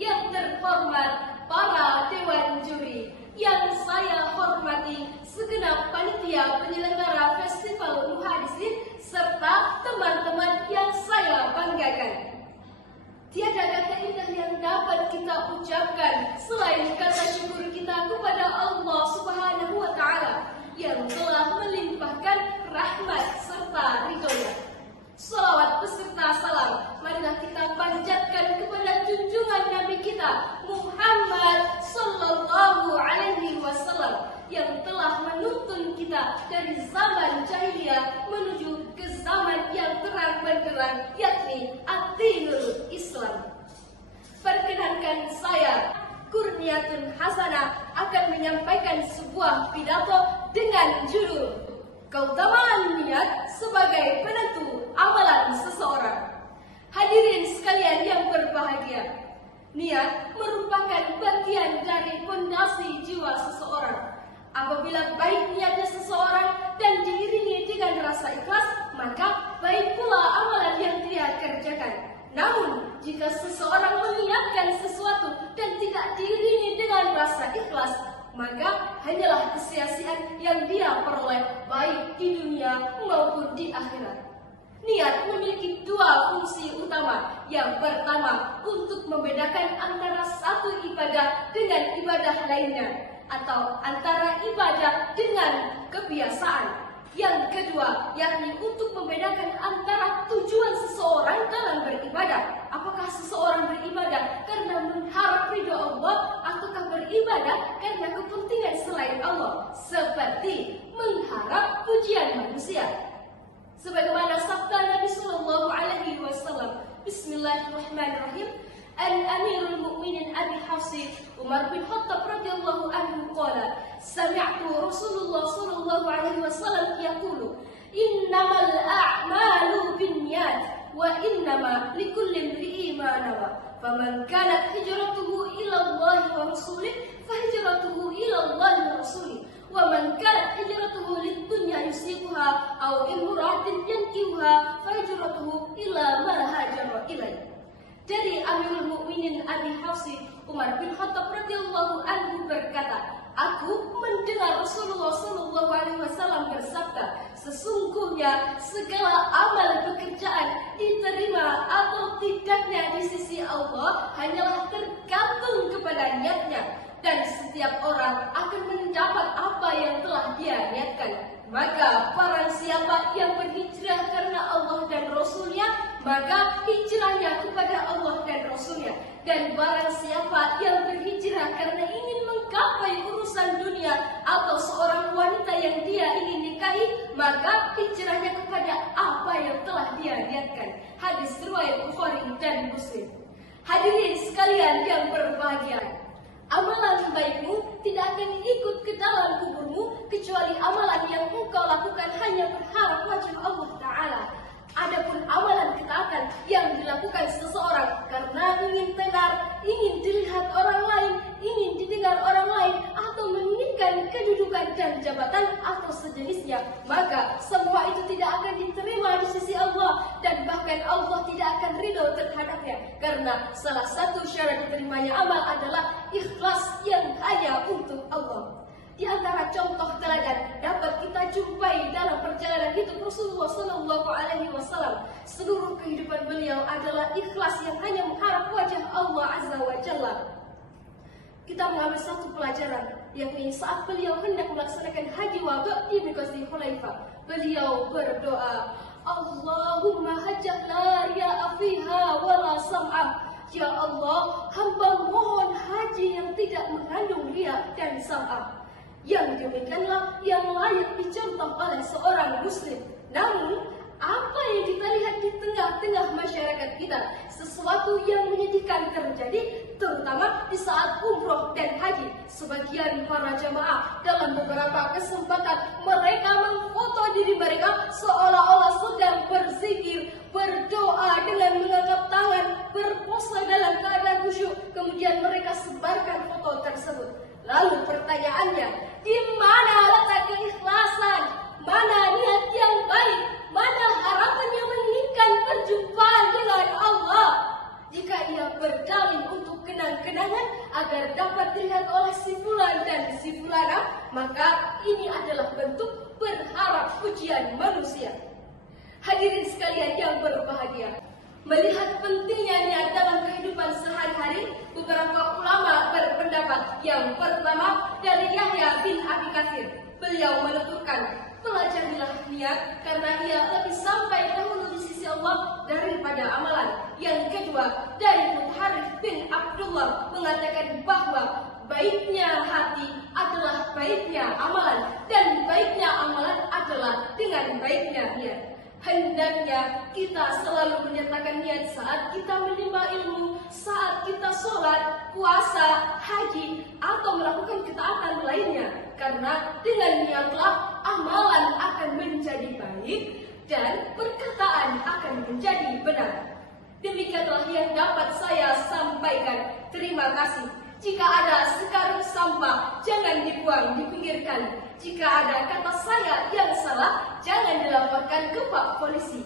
yang terhormat para dewan juri, yang saya hormati segenap panitia penyelenggara Festival Muhaddisin serta teman-teman yang saya banggakan. Tiada kata indah yang dapat kita ucapkan selain kata syukur kita kepada Allah Subhanahu wa Ta'ala yang telah melimpahkan rahmat serta ridhonya. Salawat beserta salam marilah kita panjatkan kepada junjungan Nabi kita Muhammad sallallahu alaihi wasallam yang telah menuntun kita dari zaman jahiliyah menuju ke zaman yang terang benderang, yakni ad-dinul Islam. Perkenankan saya, Kurniatun Hasanah, akan menyampaikan sebuah pidato dengan judul Keutamaan niat sebagai penentu amalan seseorang. Hadirin sekalian yang berbahagia, niat merupakan bagian dari fondasi jiwa seseorang. Apabila baik niatnya seseorang dan diiringi dengan rasa ikhlas, maka baik pula amalan yang dia kerjakan. Namun, jika seseorang meniatkan sesuatu dan tidak diiringi dengan rasa ikhlas, maka hanyalah kesia-siaan yang dia peroleh baik di dunia maupun di akhirat. Niat memiliki dua fungsi utama. Yang pertama, untuk membedakan antara satu ibadah dengan ibadah lainnya, atau antara ibadah dengan kebiasaan. Yang kedua, yakni untuk membedakan antara tujuan seseorang dalam beribadah. Apakah seseorang beribadah karena mengharap ridho Allah, ataukah beribadah karena kepentingan selain Allah, seperti mengharap pujian manusia. Sebagaimana sabda Nabi Sallallahu Alaihi Wasallam, Bismillahirrahmanirrahim. Al-Amirul Mu'minin Abi Hafs Umar bin Khattab radhiyallahu anhu qala sami'tu Rasulullah sallallahu alaihi wasallam yaqulu innamal a'malu binniyat wa innama likulli imri'in ma nawa faman kanat hijratuhu ila Allah wa rasulih fahijratuhu ila Allah wa rasulih wa man kanat hijratuhu lid-dunya yusibuha aw imra'atin yankihuha fahijratuhu ila ma hajara ilaihi. Dari Amirul Mukminin Abi Hafs Umar bin Khattab radhiyallahu anhu berkata, aku mendengar Rasulullah sallallahu alaihi wasallam bersabda, sesungguhnya segala amal pekerjaan diterima atau tidaknya di sisi Allah hanyalah tergantung kepada niatnya, dan setiap orang akan mendapat apa yang telah dia niatkan. Maka barang siapa yang berhijrah karena Allah dan Rasulnya, maka hijrahnya kepada Allah dan Rasulnya. Dan barang siapa yang berhijrah karena ingin menggapai urusan dunia atau seorang wanita yang dia ingin nikahi, maka hijrahnya kepada apa yang telah dia niatkan. Hadis riwayat Bukhari dan Muslim. Hadirin sekalian yang berbahagia, amalan baikmu tidak akan ikut ke dalam kuburmu kecuali amalan yang engkau lakukan hanya berharap wajah Allah Ta'ala. Adapun amalan ketaatan yang dilakukan seseorang karena ingin tenar, ingin dilihat orang lain, ingin didengar orang lain, atau menginginkan kedudukan dan jabatan atau sejenisnya, maka semua itu tidak akan diterima di sisi Allah, dan bahkan Allah tidak akan ridho terhadapnya. Karena salah satu syarat diterimanya amal adalah ikhlas yang hanya untuk Allah. Di antara contoh teladan dapat kita jumpai dalam perjalanan hidup Rasulullah Sallallahu Alaihi Wasallam. Seluruh kehidupan beliau adalah ikhlas yang hanya mengharap wajah Allah Azza wa Jalla. Kita mengambil satu pelajaran, yakni saat beliau hendak melaksanakan haji wada di Miqati Hulaifah, beliau berdoa, Allahumma hajjah la riya'a fiha wa la sam'ah. Ya Allah, hamba mohon haji yang tidak mengandung riya dan sam'ah. Yang demikianlah yang layak dicontoh oleh seorang muslim. Namun, apa yang kita lihat di tengah-tengah masyarakat kita, sesuatu yang menyedihkan terjadi, terutama di saat umroh dan haji. Sebagian para jamaah dalam beberapa kesempatan mereka memfoto diri mereka seolah-olah sedang berzikir, berdoa dengan mengangkat tangan, berpose dalam keadaan khusyuk. Kemudian mereka sebarkan foto tersebut. Lalu pertanyaannya, di mana letak keikhlasan? Mana niat yang baik? Mana harapan yang menginginkan perjumpaan dengan Allah? Jika ia berdalih untuk kenang maka ini adalah bentuk berharap pujian manusia. Hadirin sekalian yang berbahagia, melihat pentingnya niat dalam kehidupan sehari-hari, beberapa ulama berpendapat. Yang pertama dari Yahya bin Abi Katsir, beliau menuturkan, pelajarilah niat karena ia lebih sampai dahulu di sisi Allah daripada amalan. Yang kedua dari Mutharrif bin Abdullah mengatakan bahwa baiknya hati adalah baiknya amalan, dan baiknya amalan adalah dengan baiknya niat. Hendaknya kita selalu menyertakan niat saat kita menimba ilmu, saat kita sholat, puasa, haji, atau melakukan ketaatan lainnya. Karena dengan niatlah amalan akan menjadi baik dan perkataan akan menjadi benar. Demikianlah yang dapat saya sampaikan. Terima kasih. Jika ada sekarang sampah, jangan dibuang di pinggir kali. Jika ada kata saya yang salah, jangan dilaporkan ke Pak Polisi.